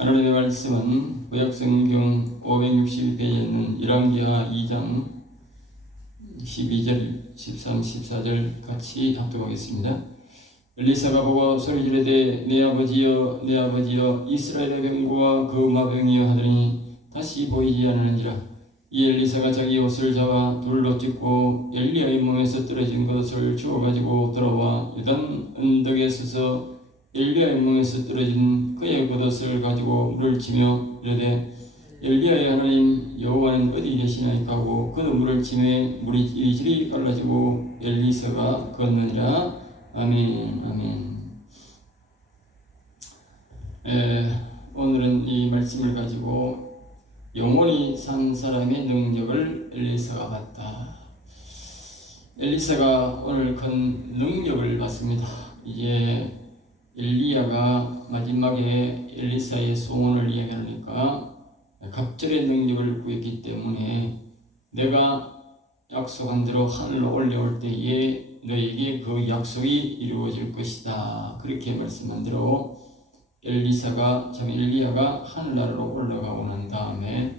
하나님의 말씀은 구약성경 561페이지에 있는 열왕기하 2장 12절, 13, 14절 같이 합독하겠습니다. 엘리사가 보고 소리 지르되 내 아버지여 내 아버지여 이스라엘의 병거와 그 마병이여 하더니 다시 보이지 않으니라. 이 엘리사가 자기 옷을 잡아 돌로 찢고 엘리야의 몸에서 떨어진 것을 주워가지고 돌아와 요단 언덕에 서서 엘리야의 몸에서 떨어진 그의 겉옷을 가지고 물을 치며 이르되 엘리야의 하나님 여호와는 어디 계시나이까 하고 그도 물을 치매 물이 이리저리 갈라지고 엘리사가 걷느니라. 아멘. 아멘. 오늘은 이 말씀을 가지고 영원히 산 사람의 능력을 엘리사가 봤다. 엘리사가 오늘 큰 능력을 받습니다. 이제 엘리야가 마지막에 엘리사의 소원을 이야기하니까 갑절의 능력을 구했기 때문에 내가 약속한 대로 하늘로 올라올 때에 너에게 그 약속이 이루어질 것이다. 그렇게 말씀한 대로 엘리야가 하늘나라로 올라가고 난 다음에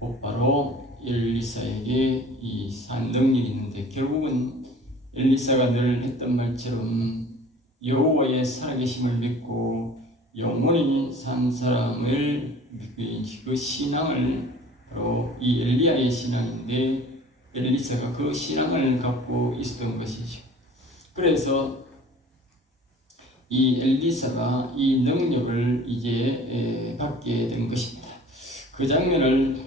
곧바로 엘리사에게 이 산 능력이 있는데 결국은 엘리사가 늘 했던 말처럼 여호와의 살아계심을 믿고 영원히 산 사람을 그 신앙을 바로 이 엘리야의 신앙인데 엘리사가 그 신앙을 갖고 있었던 것이죠. 그래서 이 엘리사가 이 능력을 이제 받게 된 것입니다. 그 장면을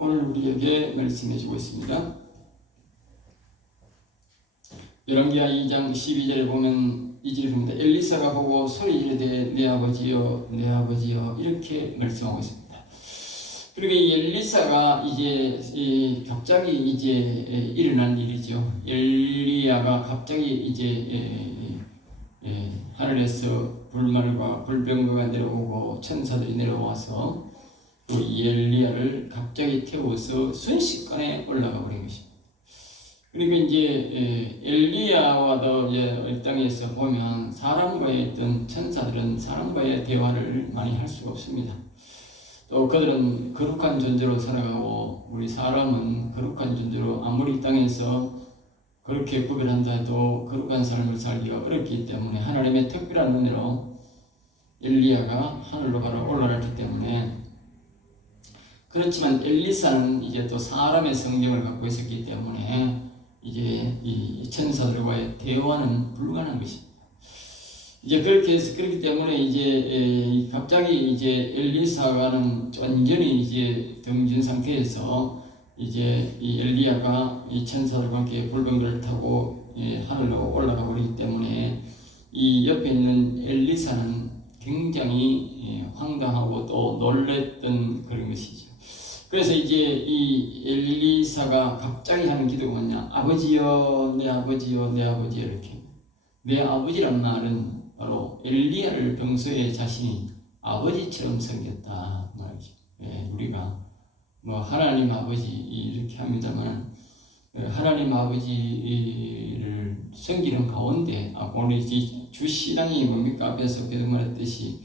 오늘 우리에게 말씀해 주고 있습니다. 열왕기하 2장 12절에 보면 이 절에 봅니다. 엘리사가 보고 소리 지르되 내 아버지여 내 아버지여 이렇게 말씀하고 있습니다. 그리고 이 엘리사가 이제 갑자기 이제 일어난 일이죠. 엘리야가 갑자기 이제 하늘에서 불말과 불병거가 내려오고 천사들이 내려와서 또 이 엘리야를 갑자기 태워서 순식간에 올라가 버린 것입니다. 그리고 이제 엘리야와도 이제 이 땅에서 보면 사람과의 어떤 천사들은 사람과의 대화를 많이 할 수가 없습니다. 또 그들은 거룩한 존재로 살아가고 우리 사람은 거룩한 존재로 아무리 이 땅에서 그렇게 구별한다 해도 거룩한 삶을 살기가 어렵기 때문에 하나님의 특별한 은혜로 엘리야가 하늘로 바로 올라갔기 때문에 그렇지만 엘리사는 이제 또 사람의 성경을 갖고 있었기 때문에 이제 이 천사들과의 대화는 불가능한 것입니다. 이제 그렇기 때문에 이제 갑자기 이제 엘리사가는 완전히 이제 등진 상태에서 이제 이 엘리야가 이 천사들과 함께 불병거를 타고 하늘로 올라가 버리기 때문에 이 옆에 있는 엘리사는 굉장히 황당하고 또 놀랬던 그런 것이죠. 그래서 이제 이 엘리사가 갑자기 하는 기도가 뭐냐? 아버지여, 내 아버지여, 내 아버지여 이렇게. 내 아버지란 말은 바로 엘리야를 평소에 자신이 아버지처럼 섬겼다 말이죠. 우리가 뭐 하나님 아버지 이렇게 합니다만 하나님 아버지를 섬기는 가운데 오늘 주 신앙이 뭡니까? 앞에서 계속 말했듯이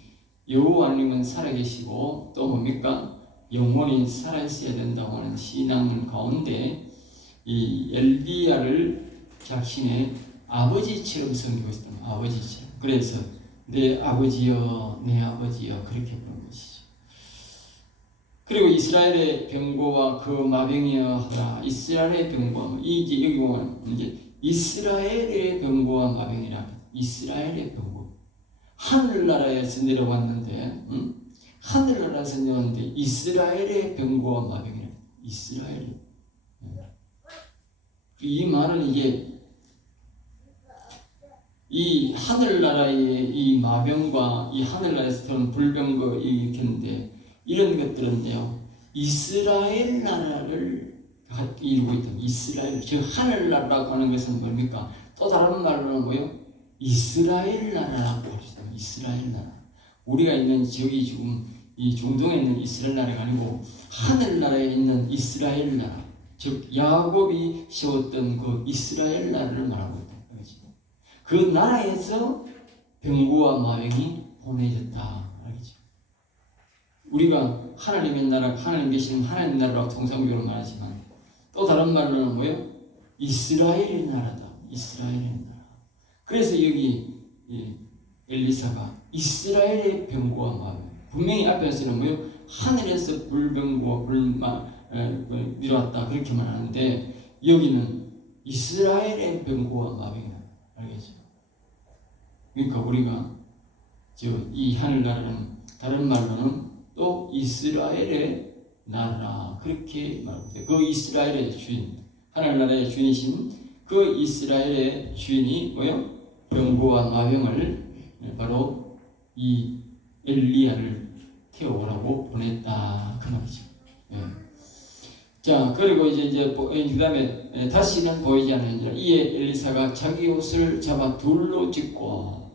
여호와님은 살아계시고 또 뭡니까? 영원히 살아있어야 된다고 하는 신앙 가운데 이 엘리야를 자신의 아버지처럼 섬기고 있었던 아버지처럼. 그래서 내 아버지여 내 아버지여 그렇게 부르는 것이죠. 그리고 이스라엘의 병거와 그 마병이여 하라. 이스라엘의 병거 이제 여기 보면 이제 이스라엘의 병거와 마병이라. 이스라엘의 병거 하늘나라에서 내려왔는데 하늘나라에서 내려왔는데 이스라엘의 병거와 마병이라. 이스라엘이 이 말은 이게 이 하늘나라의 이 마병과 이 하늘나라에서 들어온 불병거 이렇게 했는데 이런 것들은요 이스라엘 나라를 이루고 있다. 이스라엘 즉 하늘나라라고 하는 것은 뭡니까? 또 다른 말로는 뭐요? 이스라엘 나라라고 하죠. 이스라엘 나라. 우리가 있는 지역이 지금 이 중동에 있는 이스라엘 나라가 아니고 하늘나라에 있는 이스라엘 나라. 즉 야곱이 세웠던 그 이스라엘 나라를 말하고 있다. 그 나라에서 병거와 마병이 보내졌다. 알겠죠? 우리가 하나님의 나라, 하나님 계시는 하나님 나라라고 통상적으로 말하지만 또 다른 말로는 뭐예요? 이스라엘의 나라다. 이스라엘의 나라. 그래서 여기 엘리사가 이스라엘의 병고와 마병, 분명히 앞에서는 뭐예요? 하늘에서 불병고와 불만 내려왔다 그렇게 말하는데 여기는 이스라엘의 병고와 마병이다. 알겠죠? 그러니까 우리가 이 하늘나라는 다른 말로는 또 이스라엘의 나라 그렇게 말합니다. 그 이스라엘의 주인, 하늘나라의 주인이신 그 이스라엘의 주인이 뭐요? 병고와 마병을 바로 이 엘리야를 태워오라고 보냈다 그 말이죠. 예. 자, 그리고 이제 그다음에 다시는 보이지 않으니라. 이에 엘리사가 자기 옷을 잡아 둘로 찢고,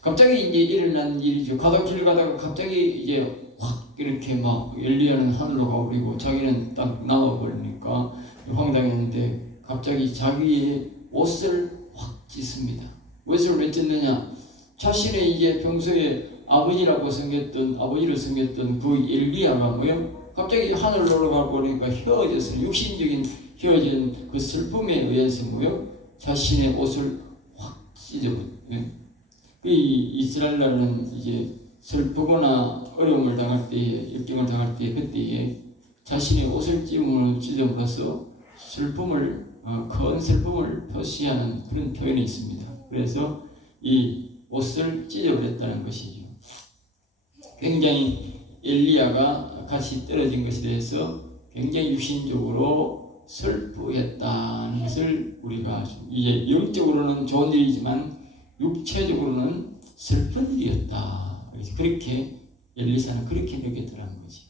갑자기 이제 일어난 일이죠. 길 가다가 갑자기 이제 확 이렇게 막 엘리야는 하늘로 가버리고 자기는 딱 나와버리니까 황당했는데 갑자기 자기의 옷을 확 찢습니다. 옷을 왜 찢느냐? 자신의 이제 평소에 아버지를 섬겼던 그 엘리야가 뭐요? 갑자기 하늘로 올라가 버리니까 헤어져서 육신적인 헤어진 그 슬픔에 의해서 뭐요? 자신의 옷을 확 찢어버려요. 이 이스라엘 나라는 이제 슬프거나 어려움을 당할 때에, 역경을 당할 때 그때에 자신의 옷을 찢음으로써 큰 슬픔을 표시하는 그런 표현이 있습니다. 그래서 이 옷을 찢어버렸다는 것이죠. 굉장히 엘리야가 같이 떨어진 것에 대해서 굉장히 육신적으로 슬프했다는 것을 우리가 이제 영적으로는 좋은 일이지만 육체적으로는 슬픈 일이었다. 그렇게 엘리사는 그렇게 느꼈다는 거지.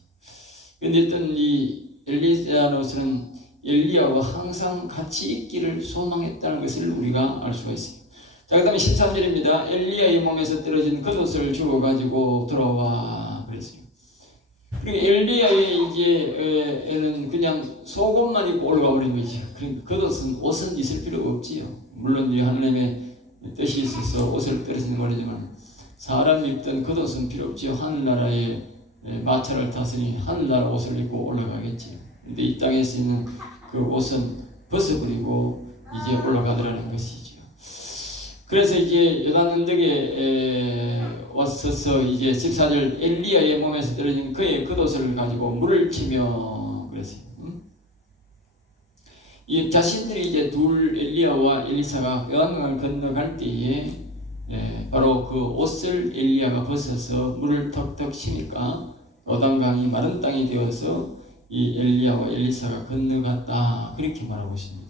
그런데 어떤 이 엘리사로서는 엘리야와 항상 같이 있기를 소망했다는 것을 우리가 알 수가 있어요. 자, 그 다음에 13절입니다. 엘리야의 몸에서 떨어진 겉옷을 주워 가지고 돌아와 그랬어요. 그리고 엘리야의 이제는 그냥 속옷만 입고 올라가 버린 거죠. 그러니까 옷은 있을 필요가 없지요. 물론 이제 하나님의 뜻이 있어서 옷을 떨어지는 거지만 사람이 입던 겉옷은 필요 없지요. 하늘나라에 마차를 탔으니 하늘나라 옷을 입고 올라가겠지요. 근데 이 땅에서 있는 그 옷은 벗어버리고 이제 올라가더라는 것이죠. 그래서 이제 요단 언덕에 왔어서 이제 14절 엘리야의 몸에서 떨어진 그의 겉옷을 가지고 물을 치며 그랬어요. 이 자신들이 이제 엘리야와 엘리사가 요단강을 건너갈 때에 바로 그 옷을 엘리야가 벗어서 물을 턱턱 치니까 요단강이 마른 땅이 되어서 이 엘리야와 엘리사가 건너갔다 그렇게 말하고 있습니다.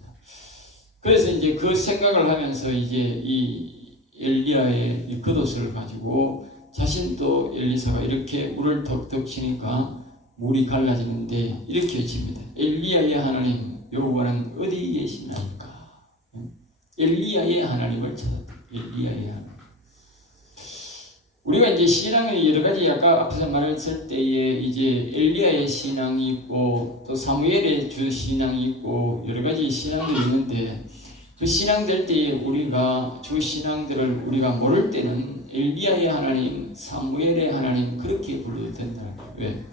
그래서 이제 그 생각을 하면서 이제 이 엘리야의 이 겉옷을 가지고 자신도 엘리사가 이렇게 물을 턱턱 치니까 물이 갈라지는데 이렇게 외칩니다. 엘리야의 하나님 여호와는 어디 계시나이까? 엘리야의 하나님을 찾았다. 엘리야의 하나님. 우리가 이제 신앙의 여러 가지 아까 앞에서 말했을 때에 이제 엘리야의 신앙이 있고 또 사무엘의 주 신앙이 있고 여러 가지 신앙들이 있는데 그 신앙될 때에 우리가 주 신앙들을 우리가 모를 때는 엘리야의 하나님, 사무엘의 하나님 그렇게 불러도 된다는 거예요. 왜?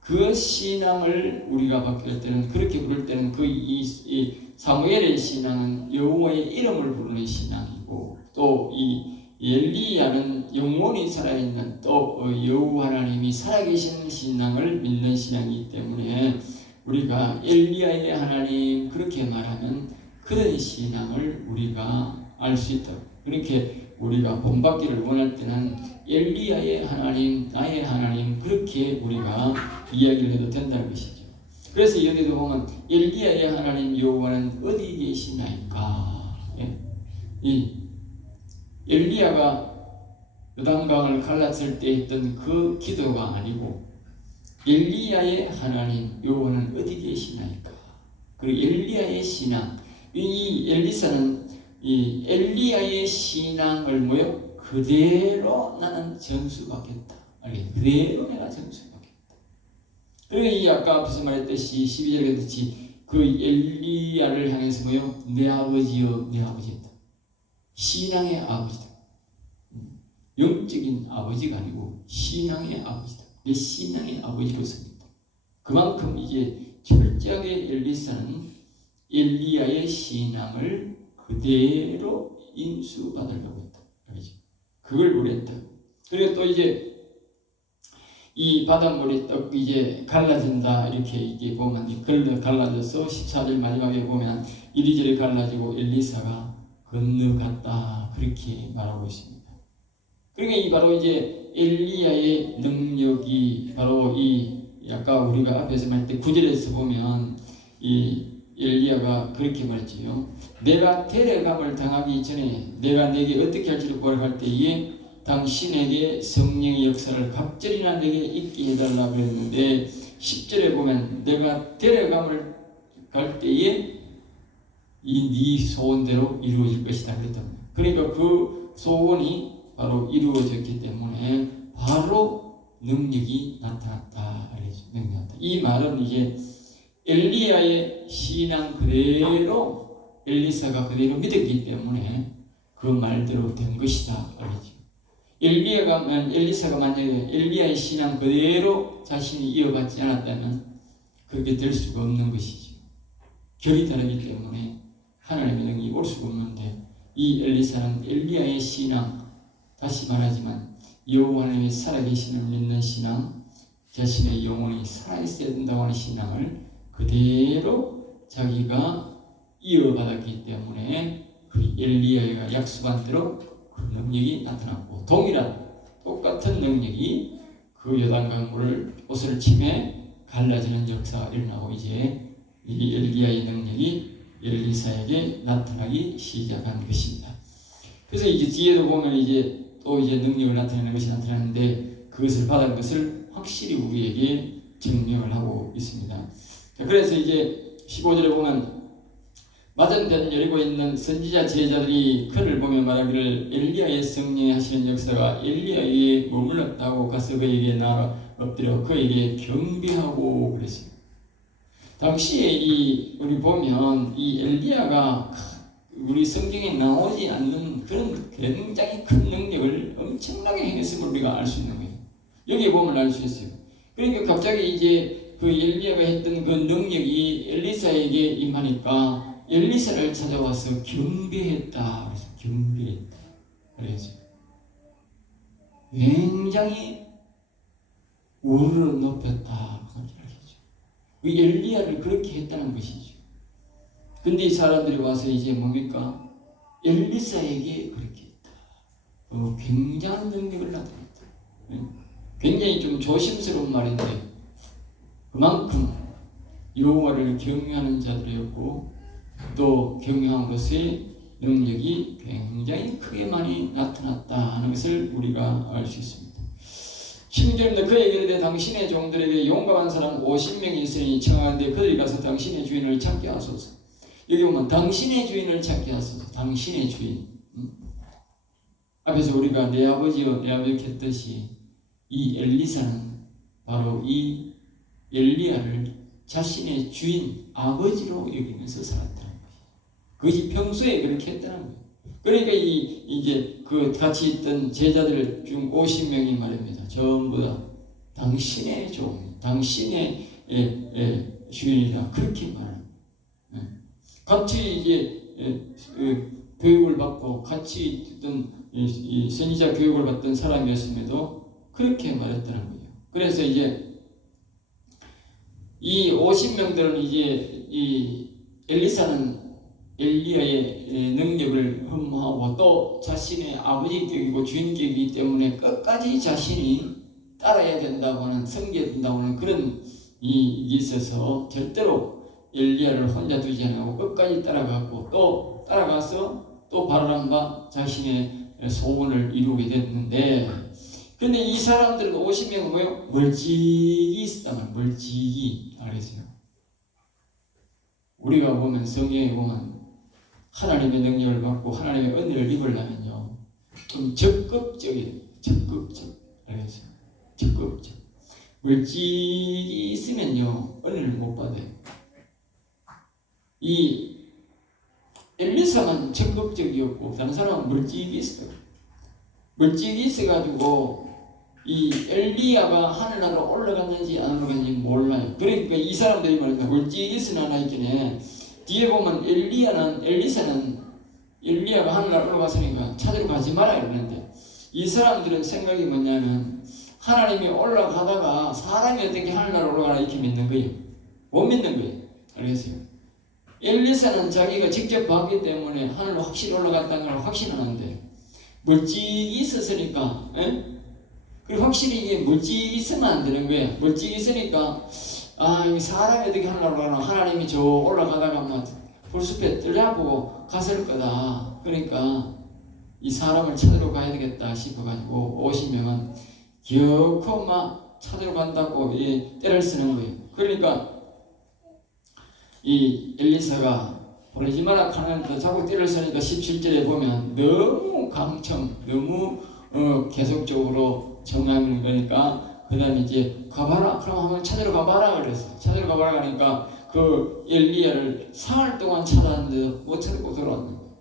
그 신앙을 우리가 받게 때는 그렇게 부를 때는 이 사무엘의 신앙은 여호와의 이름을 부르는 신앙이고 또 이 엘리야는 영원히 살아있는 또 여호와 하나님이 살아계신 신앙을 믿는 신앙이기 때문에 우리가 엘리야의 하나님 그렇게 말하면 그런 신앙을 우리가 알 수 있다. 그렇게 우리가 본받기를 원할 때는 엘리야의 하나님, 나의 하나님 그렇게 우리가 이야기를 해도 된다는 것이죠. 그래서 여기도 보면 엘리야의 하나님 여호와는 어디 계시나이까? 이 엘리야가 요단강을 갈랐을 때 했던 그 기도가 아니고 엘리야의 하나님 여호와는 어디 계시나이까? 그리고 엘리야의 신앙, 이 엘리사는 이 엘리야의 신앙을 뭐요? 그대로 나는 전수받겠다. 그대로 내가 전수받겠다. 그리고 이 아까 앞에서 말했듯이 12절에 그렇듯이 그 엘리야를 향해서 뭐요? 내 아버지여, 내 아버지였다. 신앙의 아버지다. 영적인 아버지가 아니고 신앙의 아버지다. 내 신앙의 아버지로서입니다. 그만큼 이제 철저하게 엘리사는 엘리야의 신앙을 그대로 인수받으려고 했다. 알죠? 그걸 우려했다. 그리고 또 이제 이 바닷물이 떡 이제 갈라진다 이렇게 이게 보면 갈라져서 14절 마지막에 보면 이리저리 갈라지고 엘리사가 건너갔다 그렇게 말하고 있습니다. 그러니까 이 바로 이제 엘리야의 능력이 바로 이 아까 우리가 앞에서 말할 때 9절에서 보면 이 엘리야가 그렇게 말했지요. 내가 데려감을 당하기 전에 내가 내게 어떻게 할지를 고백할 때에 당신에게 성령의 역사를 갑절이나 내게 있게 해달라 그랬는데 10절에 보면 내가 데려감을 갈 때에 이 네 소원대로 이루어질 것이다 그랬답니다. 그러니까 그 소원이 바로 이루어졌기 때문에 바로 능력이 나타났다. 이 말은 이제 엘리야의 신앙 그대로 엘리사가 그대로 믿었기 때문에 그 말대로 된 것이다. 엘리사가 만약에 엘리야의 신앙 그대로 자신이 이어받지 않았다면 그렇게 될 수가 없는 것이죠. 결이 다르기 때문에 하나님의 능력이 올 수가 없는데 이 엘리사는 엘리야의 신앙, 다시 말하지만 여호와 하나님의 살아계심을 믿는 신앙, 자신의 영혼이 살아있어야 된다고 하는 신앙을 그대로 자기가 이어받았기 때문에 그 엘리야가 약속한 대로 그 능력이 나타났고 똑같은 능력이 그 요단강물을 옷을 치매 갈라지는 역사가 일어나고 이제 이 엘리야의 능력이 엘리사에게 나타나기 시작한 것입니다. 그래서 이제 뒤에도 보면 이제 또 이제 능력을 나타내는 것이 나타나는데 그것을 받은 것을 확실히 우리에게 증명을 하고 있습니다. 그래서 이제 15절에 보면 맞은편 열리고 있는 선지자 제자들이 그를 보며 말하기를 엘리야의 성령이 하시는 역사가 엘리야에게 머물렀다고 가서 그에게 나가 엎드려 그에게 경배하고 그랬어요. 당시에 우리 보면 이 엘리야가 우리 성경에 나오지 않는 그런 굉장히 큰 능력을 엄청나게 행했음을 우리가 알 수 있는 거예요. 여기 보면 알 수 있어요. 그러니까 갑자기 이제 그 엘리야가 했던 그 능력이 엘리사에게 임하니까 엘리사를 찾아와서 경배했다. 그래서 경배했다. 그래서 굉장히 우르르 높였다. 그 엘리야를 그렇게 했다는 것이죠. 근데 이 사람들이 와서 이제 뭡니까? 엘리사에게 그렇게 했다. 굉장한 능력을 나타냈다. 굉장히 좀 조심스러운 말인데 그만큼 여호와를 경외하는 자들이었고 또 경외함으로써의 능력이 굉장히 크게 많이 나타났다 하는 것을 우리가 알 수 있습니다. 16절입니다. 그에게 이르되 당신의 종들에게 용감한 사람 50명이 있으니 청하는데 그들이 가서 당신의 주인을 찾게 하소서. 여기 보면 당신의 주인을 찾게 하소서. 당신의 주인. 앞에서 우리가 내 아버지여 내 아버지 했듯이 이 엘리사는 바로 이 엘리야를 자신의 주인 아버지로 여기면서 살았다는 거예요. 그것이 평소에 그렇게 했다는 거예요. 그러니까 이제 그 같이 있던 제자들 중 50명이 말입니다. 전부 다 당신의 종, 당신의 주인이라 그렇게 말합니다. 같이 이제 교육을 받고 같이 있던 이 선지자 교육을 받던 사람이었음에도 그렇게 말했다는 거예요. 그래서 이제 이 50명들은 이제 이 엘리사는 엘리야의 능력을 흠모하고 또 자신의 아버지격이고 주인격이기 때문에 끝까지 자신이 따라야 된다고 하는 섬겨야 된다고 하는 그런 이게 있어서 절대로 엘리야를 혼자 두지 않고 끝까지 따라갔고 또 따라가서 또 바라는 바 자신의 소원을 이루게 됐는데 근데 이 사람들은 50명은 뭐예요? 멀찍이 있었단 말이에요. 멀찍이. 알겠어요? 우리가 보면 성경에 보면 하나님의 능력을 받고 하나님의 은혜를 입으려면요 좀 적극적이에요. 적극적. 알겠어요? 적극적. 멀찍이 있으면요 은혜를 못 받아요. 이 엘리사만 적극적이었고 다른 사람은 멀찍이 있어요. 멀찍이 있어가지고 이 엘리야가 하늘나라로 올라갔는지 안 올라갔는지 몰라요. 그러니까 이 사람들이 말입니다. 멀찌기스 하나 있긴 해. 뒤에 보면 엘리사는 엘리야가 하늘나라로 올라갔으니까 찾으러 가지 마라 이러는데, 이 사람들은 생각이 뭐냐면 하나님이 올라가다가 사람이 어떻게 하늘나라로 올라가나 이렇게 믿는 거예요. 못 믿는 거예요. 알겠어요? 엘리사는 자기가 직접 봤기 때문에 하늘로 확실히 올라갔다는 걸 확신하는데, 멀찍이 있었으니까, 그리고 확실히 이게 멀찍이 있으면 안 되는 거예요. 멀찍이 있으니까, 이 사람이 어떻게 하늘나라로 가나, 하나님이 저 올라가다가 뭐 불숲에 뜰려보고 갔을 거다. 그러니까 이 사람을 찾으러 가야 되겠다 싶어가지고 오시면 기어코 막 찾으러 간다고 때를 쓰는 거예요. 그러니까 이 엘리사가 보내지 마라 하는 자꾸 때를 쓰니까 17절에 보면 너무 강청, 너무 계속적으로 정하는 거니까, 그 다음에 이제 가봐라, 그럼 한번 찾으러 가봐라 그랬어. 찾으러 가봐라 하니까 그 엘리야를 사흘 동안 찾았는데 못 찾고 돌아왔는 거예요.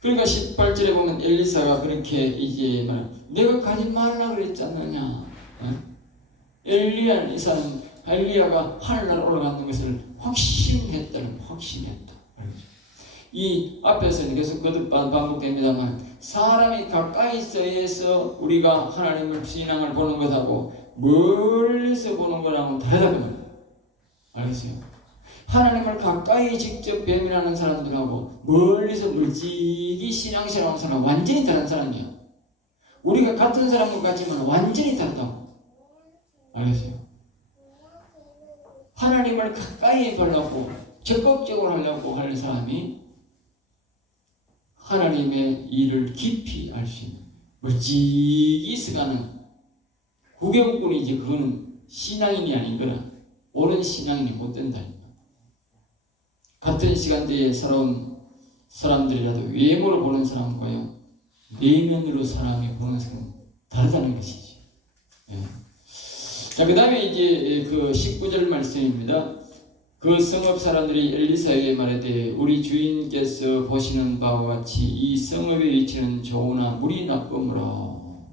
그러니까 18절에 보면 엘리사가 그렇게 이제 내가 가지 말라 그랬지 않느냐. 엘리야가 하늘나라 올라가는 것을 확신했다. 이 앞에서는 계속 거듭 반복됩니다만, 사람이 가까이서 우리가 하나님을 신앙을 보는 것하고 멀리서 보는 거랑은 다르다는 거예요. 알겠어요? 하나님을 가까이 직접 배민하는 사람들하고 멀리서 멀찍이 신앙생활하는 사람은 완전히 다른 사람이에요. 우리가 같은 사람은 같지만 완전히 다르다고. 알겠어요? 하나님을 가까이 보려고 적극적으로 하려고 하는 사람이 하나님의 일을 깊이 알 수 있는, 멀찍이 있어가는 구경꾼이지, 그거는 신앙인이 아닌 거라. 옳은 신앙인이 못 된다니까. 같은 시간대에 살아온 사람들이라도 외모로 보는 사람과요, 내면으로 사람이 보는 사람은 다르다는 것이죠. 자, 그 다음에 이제 그 19절 말씀입니다. 그 성읍 사람들이 엘리사에게 말하되, 우리 주인께서 보시는 바와 같이 이 성읍의 위치는 좋으나 물이 나쁨으로.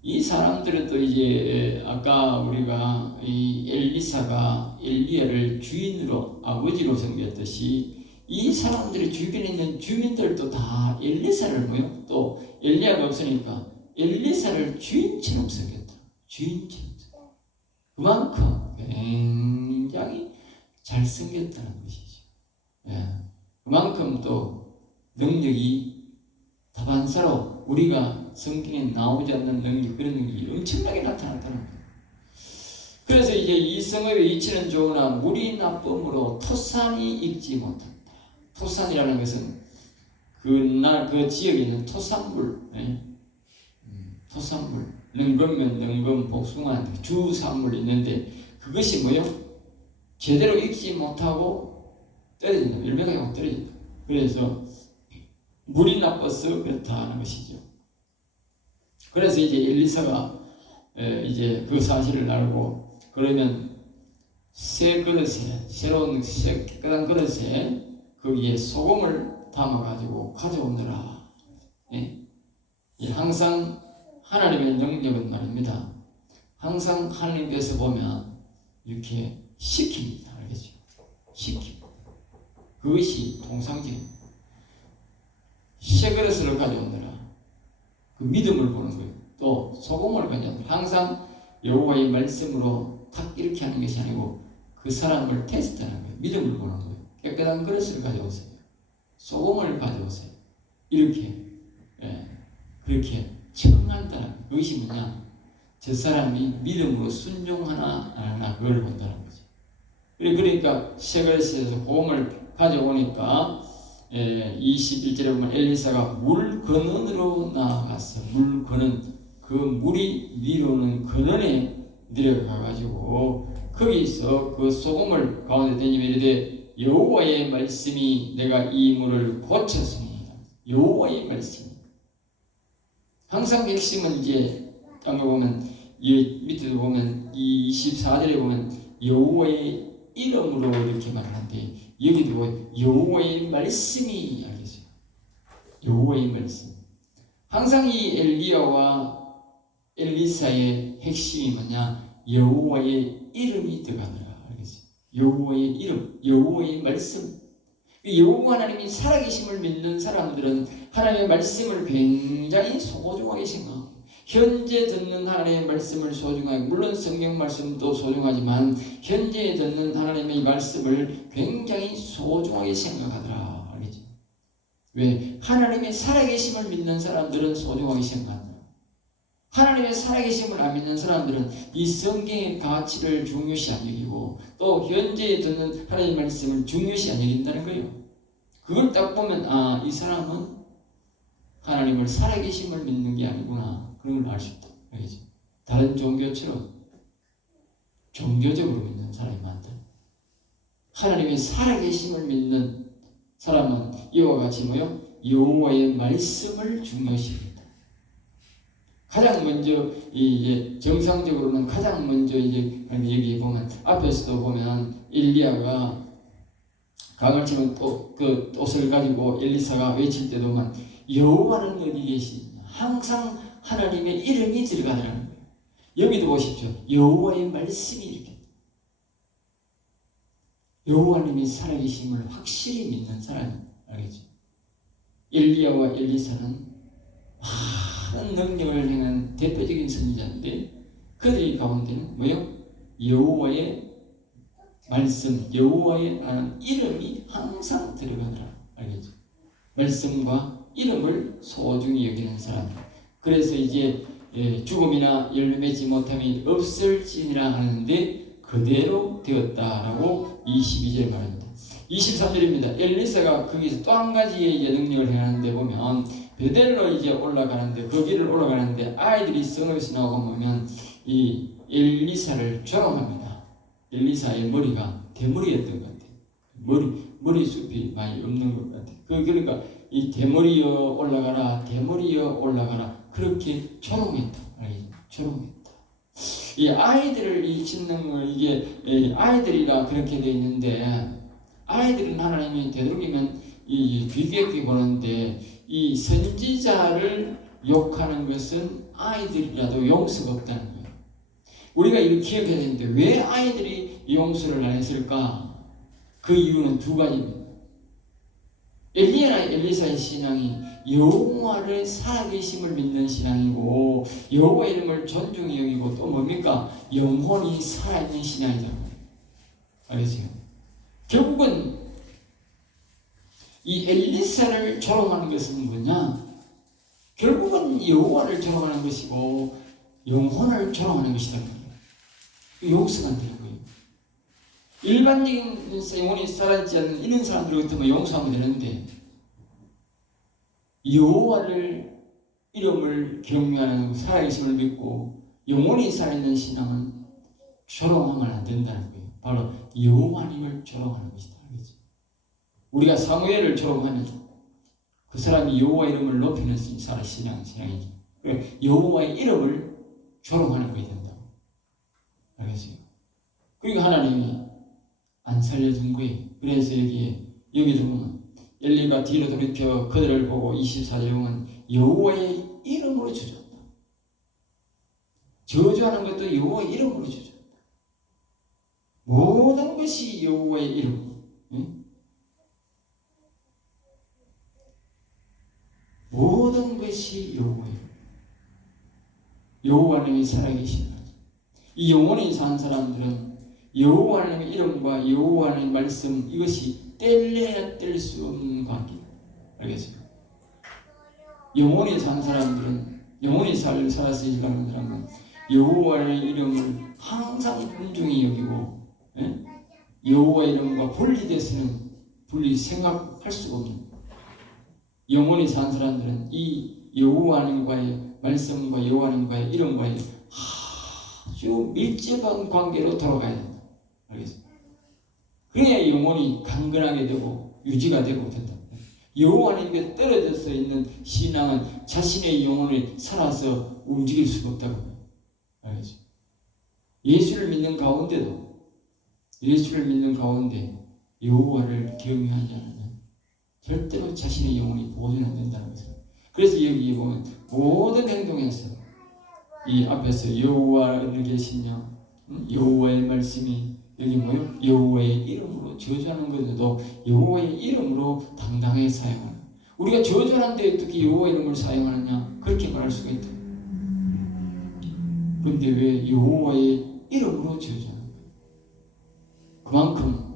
이 사람들은 또 이제 아까 우리가 이 엘리사가 엘리야를 주인으로, 아버지로 섬겼듯이, 이 사람들이 주변에 있는 주민들도 다 엘리사를 또 엘리야가 없으니까 엘리사를 주인처럼 섬겼다. 주인처럼. 그만큼 굉장히 잘 섬겼다는 것이죠. 그만큼 또 능력이 다반사로 우리가 성경에 나오지 않는 능력, 그런 능력이 엄청나게 나타났다는 거예요. 그래서 이제 이 성읍의 위치는 좋으나 물이 나쁨으로 토산이 익지 못한다. 토산이라는 것은 그 지역에 있는 토산물, 토산물, 능금면 능금, 복숭아, 주산물이 있는데 그것이 제대로 익지 못하고 떨어진다. 열매가 약 떨어진다. 그래서 물이 나빠서 그렇다는 것이죠. 그래서 이제 엘리사가 이제 그 사실을 알고, 그러면 새 그릇에, 새로운 깨끗한 그릇에 거기에 소금을 담아가지고 가져오느라. 항상 하나님의 능력은 말입니다, 항상 하나님께서 보면 이렇게 시킵니다. 알겠죠? 시킵니다. 그것이 통상적입니다. 새 그릇을 가져오느라 그 믿음을 보는 거예요. 또 소금을 가져오느라 항상 여호와의 말씀으로 탁 이렇게 하는 것이 아니고 그 사람을 테스트하는 거예요. 믿음을 보는 거예요. 깨끗한 그릇을 가져오세요. 소금을 가져오세요. 이렇게 그렇게 청한다는 그것이 뭐냐? 저 사람이 믿음으로 순종하나 안 하나, 그걸 본다는 거죠. 그러니까 새 그릇에서 소금을 가져오니까 21절에 보면 엘리사가 물 근원으로 나아갔어. 물 근원, 그 물이 내려오는 근원에 내려가가지고 거기서 그 소금을 가운데 던지며 이르되, 여호와의 말씀이 내가 이 물을 고쳤습니다. 여호와의 말씀. 항상 핵심은 이제 딴 거 보면 이 밑에도 보면 이 24절에 보면 여호와의 이름으로 이렇게 말하는데, 여기도 여호와의 말씀이, 알겠어요? 여호와의 말씀. 항상 이 엘리야와 엘리사의 핵심이 뭐냐? 여호와의 이름이 들어가더라. 알겠어요? 여호와의 이름, 여호와의 말씀. 여호와 하나님이 살아계심을 믿는 사람들은 하나님의 말씀을 굉장히 소중하게 생각합니다. 현재 듣는 하나님의 말씀을 소중하게, 물론 성경 말씀도 소중하지만 현재 듣는 하나님의 말씀을 굉장히 소중하게 생각하더라. 알겠지? 왜? 하나님의 살아계심을 믿는 사람들은 소중하게 생각한다. 하나님의 살아계심을 안 믿는 사람들은 이 성경의 가치를 중요시 안 여기고 또 현재 듣는 하나님의 말씀을 중요시 안 여긴다는 거예요. 그걸 딱 보면 아, 이 사람은 하나님을 살아계심을 믿는 게 아니구나. 그런 걸 알 수 있다. 알겠지? 다른 종교처럼 종교적으로 믿는 사람이 많다. 하나님의 살아계심을 믿는 사람은 이와 같이 뭐요? 여호와의 말씀을 중요시 합니다. 가장 먼저 이제 정상적으로는 가장 먼저 이제 여기 보면 앞에서도 보면 엘리야가 강을 치면 또 그 옷을 가지고 엘리사가 외칠 때도만 여호와는 어디 계시냐? 항상 하나님의 이름이 들어가더라는 거예요. 여기도 보십시오. 여호와의 말씀이 이렇게 여호와님이 살아계심을 확실히 믿는 사람이 알겠죠? 엘리야와 엘리사는 많은 능력을 행한 대표적인 선지자인데 그들의 가운데는 뭐요? 여호와의 말씀, 여호와의 이름이 항상 들어가더라. 알겠죠? 말씀과 이름을 소중히 여기는 사람. 그래서 이제 죽음이나 열매 맺지 못함이 없을지니라 하는데 그대로 되었다라고 22절에 말합니다. 23절입니다. 엘리사가 거기서 또 한 가지의 이제 능력을 행하는데 보면 베델로 이제 올라가는데 그 길을 올라가는데 아이들이 성읍에서 나오고 보면 이 엘리사를 조롱합니다. 엘리사의 머리가 대머리였던 것 같아요. 머리숱이 많이 없는 것 같아요. 그러니까 이 대머리여 올라가라, 대머리여 올라가라 그렇게 조롱했다. 조롱했다. 이 아이들을 이 짓는 걸 이게 아이들이라 그렇게 되어 있는데 아이들은 하나님이 되도록이면 이 귀 깊게 보는데 이 선지자를 욕하는 것은 아이들이라도 용서가 없다는 거예요. 우리가 이렇게 기억해야 되는데 왜 아이들이 용서를 안 했을까? 그 이유는 두 가지입니다. 엘리야나 엘리사의 신앙이 여호와를 살아계심을 믿는 신앙이고 여호와의 이름을 존중히 여기고 또 뭡니까? 영혼이 살아있는 신앙이잖아요. 알겠어요? 결국은 이 엘리사를 조롱하는 것은 뭐냐? 결국은 여호와를 조롱하는 것이고 영혼을 조롱하는 것이다. 용서가 안 되는 거예요. 일반적인 영혼이 살아있지 않는 이런 사람들 같으면 용서하면 되는데 여호와를 이름을 경외하는 살아계심을 믿고 영혼이 살아있는 신앙은 조롱하면 안 된다는 거예요. 바로 여호와님을 조롱하는 것이다. 알겠죠? 우리가 사무엘을 조롱하면 그 사람이 여호와 이름을 높이는 신앙이죠. 여호와의 이름을 조롱하는 것이 된다. 알겠어요? 그러니까 하나님이 안 살려준 거예요. 그래서 여기도 보면 엘리가 뒤로 돌이켜 그들을 보고 24절에 보면 여호와의 이름으로 저주한다. 저주하는 것도 여호와의 이름으로 저주한다. 모든 것이 여호와의 이름. 응? 모든 것이 여호와의 이름. 여호와님이 살아계신 거죠. 이 영혼이 산 사람들은 여호와 하나님의 이름과 여호와 하나님의 말씀 이것이 뗄래야 뗄 수 없는 관계입니다. 알겠어요? 영혼이 산 사람들은 영혼이 살아서 일하는 사람은 여호와의 이름을 항상 존중히 여기고 여호와의 이름과 분리돼서는 생각할 수가 없는 영혼이 산 사람들은 이 여호와 하나님과의 말씀과 여호와 하나님과의 이름과의 아주 밀접한 관계로 돌아가야 된다. 알겠습니다. 그래야 영혼이 강건하게 되고 유지가 되고 된다. 여호와 하나님께 떨어져서 있는 신앙은 자신의 영혼을 살아서 움직일 수가 없다고. 알겠습니다. 예수를 믿는 가운데 여호와를 경외하지 않으면 절대로 자신의 영혼이 보존 안 된다는 것을. 그래서 여기 보면 모든 행동에서 이 앞에서 여호와를 계시냐, 여호와의 말씀이 여기 뭐요? 여호와의 이름으로 저주하는 것에도 여호와의 이름으로 당당하게 사용하는. 우리가 저주하는데 어떻게 여호와의 이름을 사용하느냐? 그렇게 말할 수가 있다. 그런데 왜 여호와의 이름으로 저주하는 거예요? 그만큼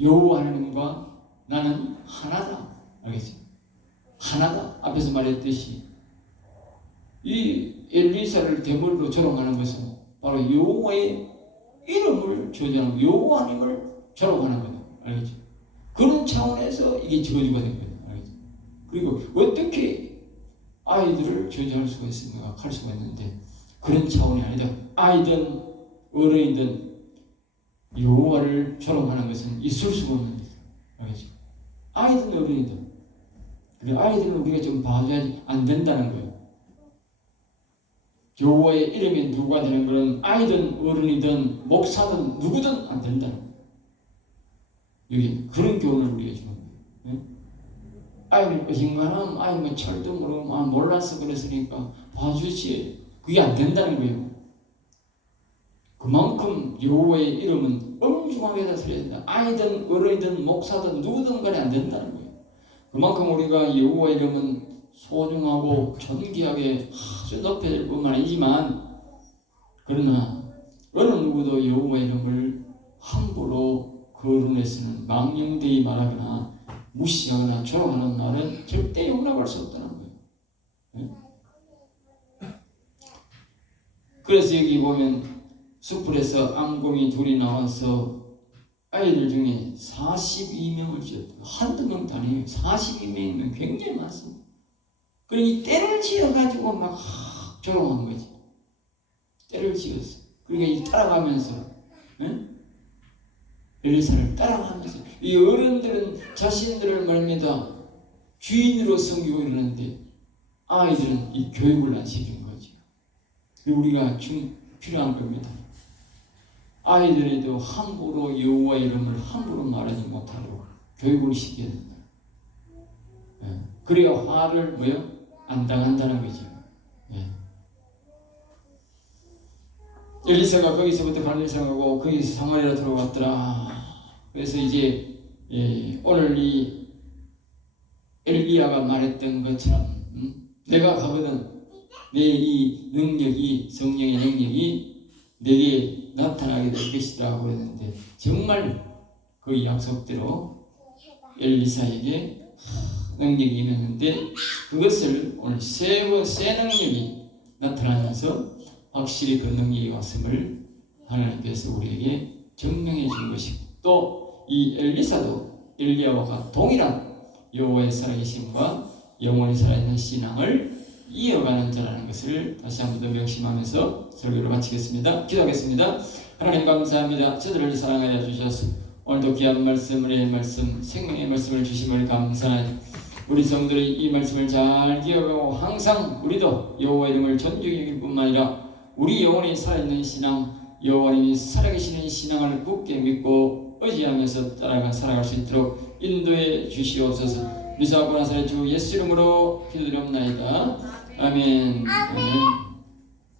여호와 하나님과 나는 하나다. 알겠죠? 하나다. 앞에서 말했듯이 이 엘리사를 대물로 조롱하는 것은 바로 여호와의 이름을 저주하는 거예요. 여호와 하나님을 조롱하는 거예요. 알겠죠? 그런 차원에서 이게 저주가 된 거예요. 알겠죠? 그리고 어떻게 아이들을 저주할 수가 있습니까? 할 수가 있는데 그런 차원이 아니다. 아이든 어른이든 여호와를 조롱하는 것은 있을 수가 없는 거죠. 알겠죠? 아이든 어른이든. 그래 아이들은 우리가 좀 봐줘야지 안 된다는 거예요. 여호와의 이름이 누가 되는 것은 아이든 어른이든 목사든 누구든 안 된다는 거예요. 여기 그런 교훈을 우리가 주는 거예요. 네? 아이는 어딘가는 아이 뭐 철도 모르고 몰라서 그랬으니까 봐주지. 그게 안 된다는 거예요. 그만큼 여호와의 이름은 엄중하게 다스려야 된다. 아이든 어른이든 목사든 누구든 간에 안 된다는 거예요. 그만큼 우리가 여호와의 이름은 소중하고 존귀하게 아주 높여야 될 뿐만 아니지만 그러나 어느 누구도 여호와의 이름을 함부로 거론해서는 망령되이 말하거나 무시하거나 조롱하는 말은 절대 용납할 수 없다는 거예요. 네? 그래서 여기 보면 숲풀에서 암곰이 둘이 나와서 아이들 중에 42명을 지었다. 한두 명도 아니에요. 42명이면 굉장히 많습니다. 그리고 이 때를 지어가지고 막 조롱한 거지. 때를 지었어. 그러니까 이 따라가면서 엘리사를 따라가면서 이 어른들은 자신들을 말입니다 주인으로 섬기고 이러는데 아이들은 이 교육을 안 시킨 거죠. 그리고 우리가 필요한 겁니다. 아이들에도 함부로 여호와 이름을 함부로 말하지 못하도록 교육을 시켜야 된다. 그래야 화를 안 당한다는 거죠. 엘리사가 거기서부터 갈릴성하고 거기서 사마리아로 들어갔더라. 그래서 이제 오늘 이 엘리야가 말했던 것처럼 내가 가거든 내 이 능력이 성령의 능력이 내게 나타나게 될 것이라고 그랬는데 정말 그 약속대로 엘리사에게 능력이 임했는데 그것을 오늘 새 능력이 나타나면서 확실히 그 능력이 왔음을 하나님께서 우리에게 증명해 준 것이고 또 이 엘리사도 엘리야와 동일한 여호와의 살아계심과 영원히 살아있는 신앙을 이어가는 자라는 것을 다시 한 번 더 명심하면서 설교를 마치겠습니다. 기도하겠습니다. 하나님 감사합니다. 저들을 사랑하여 주셔서 오늘도 귀한 말씀의 말씀, 생명의 말씀을 주심을 감사하니 우리 성도들이 이 말씀을 잘 기억하고 항상 우리도 여호와의 이름을 존중히 여길 뿐만 아니라 우리 영혼이 살아있는 신앙, 여호와님이 살아계시는 신앙을 굳게 믿고 의지하면서 살아갈 수 있도록 인도해 주시옵소서. 미사하고 나사렛 주 예수 이름으로 기도드립나이다. 아멘. 아멘.